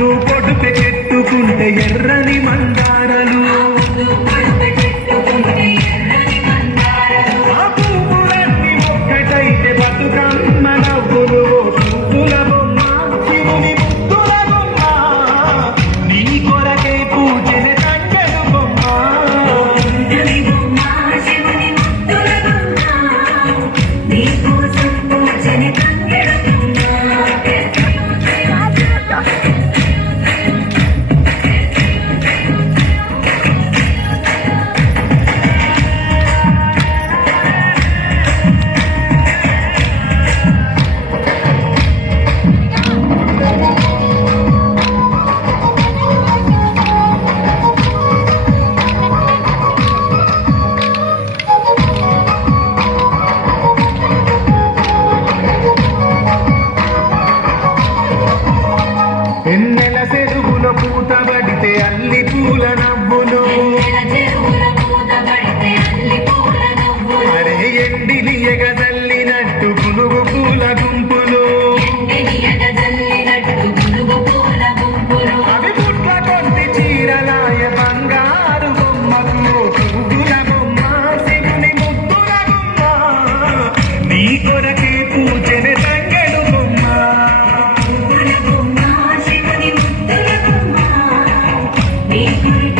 చుట్టూ పొడుపు చెట్టుకుంటే ఎర్రని మంట ఎన్నెల చెరువులో పూతబడితే అల్లి పూల నవ్వులు. Thank you.